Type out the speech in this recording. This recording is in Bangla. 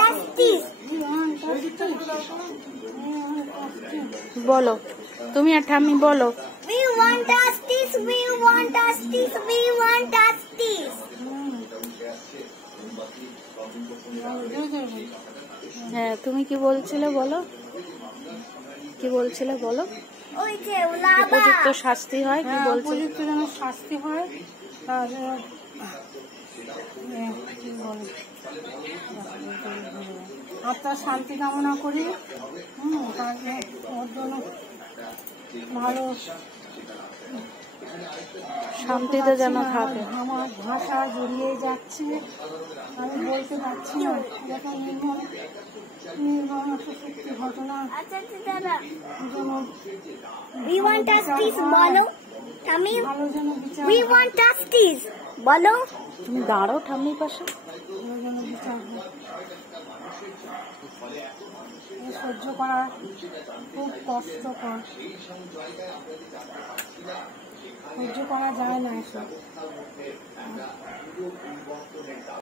justice. We want justice. বলো তুমি আর ঠাম্মি বলো। We want justice. We want justice. We want justice. হ্যাঁ তুমি কি বলছিলে বলো, কি বলছিলে বলো। ওই যে উলাবা উপযুক্ত শাস্তি হয়, কি বলছো? উপযুক্ত যেন শাস্তি হয়, আর আত্মার শান্তি কামনা করি। তাকে ওর জন্য ভালো শান্তিতে যেন থাকে। আমার ভাষা জড়িয়ে যাচ্ছে, আমি বলতে পারছি না। যখন নির্মম সত্যি ঘটনা আচ্ছা দাদা যেন we want justice বলো তামিম ভালো যেন বিচার we want justice বলো। তুমি দাঁড়াও ঠাম্মির পাশে। ভালো যেন বিচার হয়। এই সহ্য করা খুব কষ্টকর, সহ্য করা যায় না এসব।